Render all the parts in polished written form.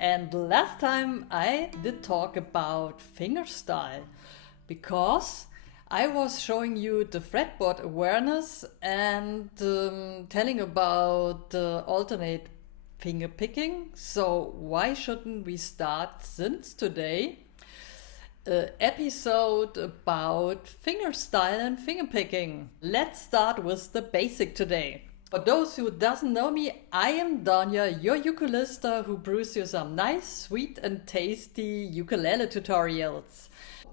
and last time I did talk about fingerstyle because I was showing you the fretboard awareness and telling about alternate finger picking. So why shouldn't we start since today episode about fingerstyle and finger picking? Let's start with the basic today. For those who doesn't know me, I am Doña, your ukulista who brews you some nice, sweet and tasty ukulele tutorials.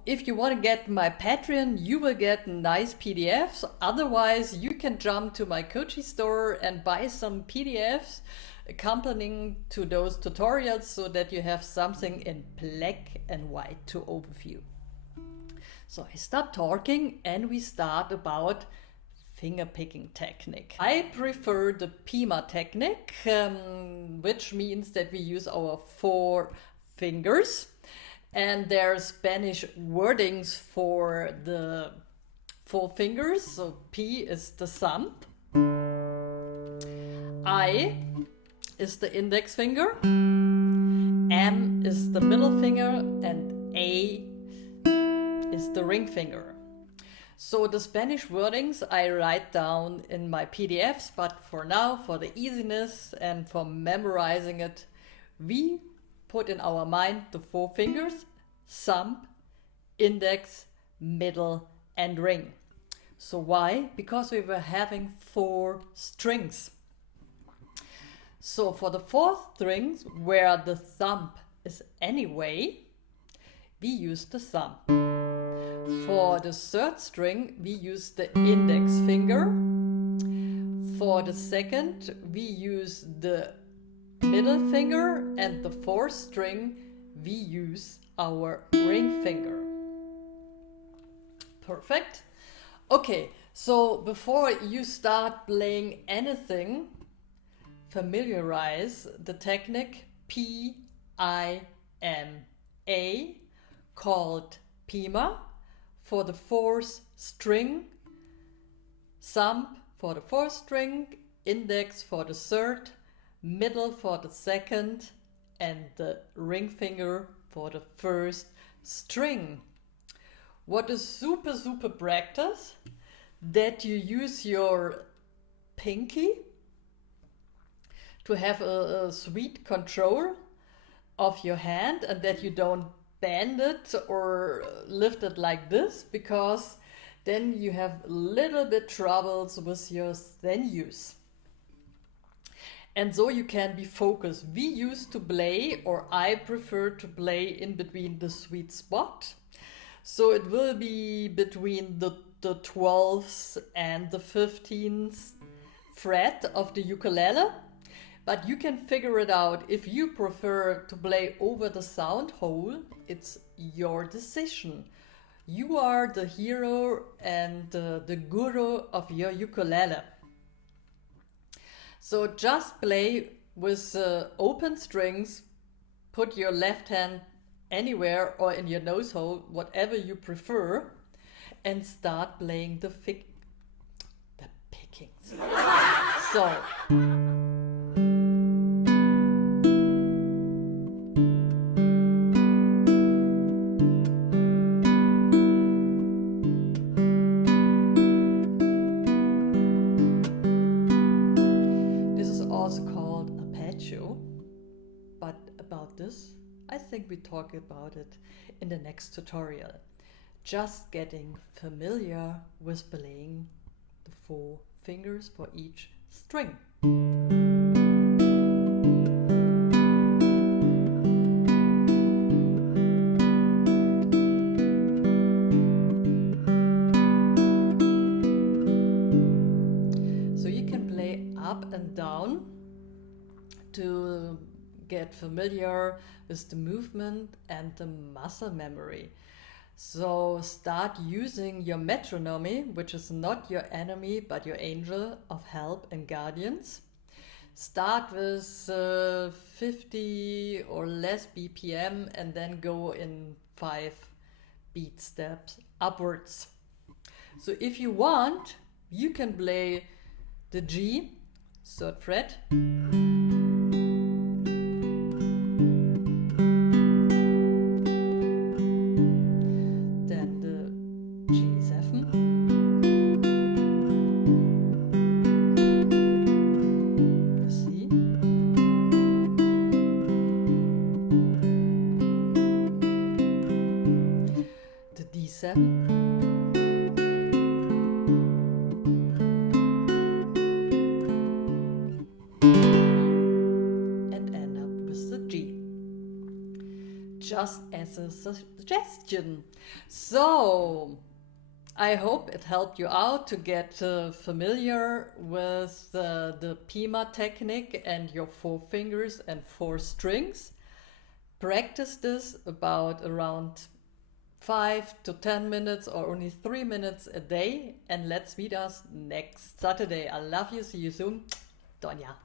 If you want to get my Patreon, you will get nice PDFs. Otherwise, you can jump to my Kochi store and buy some PDFs accompanying to those tutorials so that you have something in black and white to overview. So I stop talking and we start about fingerpicking technique. I prefer the PIMA technique, which means that we use our 4 fingers. And there are Spanish wordings for the 4 fingers. So P is the thumb, I is the index finger, M is the middle finger, and A is the ring finger. So the Spanish wordings I write down in my PDFs, but for now, for the easiness and for memorizing it, we put in our mind the 4 fingers, thumb, index, middle, and ring. So why? Because we were having 4 strings. So for the 4th strings, where the thumb is anyway, we use the thumb. For the 3rd string, we use the index finger. For the 2nd, we use the middle finger, and the 4th string, we use our ring finger. Perfect. Okay, so before you start playing anything, familiarize the technique PIMA, called PIMA for the 4th string, thumb for the 4th string, index for the 3rd, middle for the 2nd, and the ring finger for the 1st string. What is super practice, that you use your pinky to have a sweet control of your hand and that you don't bend it or lift it like this, because then you have a little bit troubles with your venues. And so you can be focused. We used to play, or I prefer to play in between the sweet spot. So it will be between the 12th and the 15th fret of the ukulele. But you can figure it out. If you prefer to play over the sound hole, it's your decision. You are the hero and the guru of your ukulele. So just play with open strings, put your left hand anywhere or in your nose hole, whatever you prefer, and start playing the pickings. So. I think we talk about it in the next tutorial. Just getting familiar with playing the 4 fingers for each string. So you can play up and down to get familiar with the movement and the muscle memory. So start using your metronome, which is not your enemy but your angel of help and guardians. Start with 50 or less BPM and then go in 5 beat steps upwards. So if you want, you can play the G, 3rd fret, G7. And end up with the G. Just as a suggestion. So, I hope it helped you out to get familiar with the PIMA technique and your 4 fingers and 4 strings. Practice this about around 5 to 10 minutes or only 3 minutes a day, and let's meet us next Saturday. I love you. See you soon. Doña.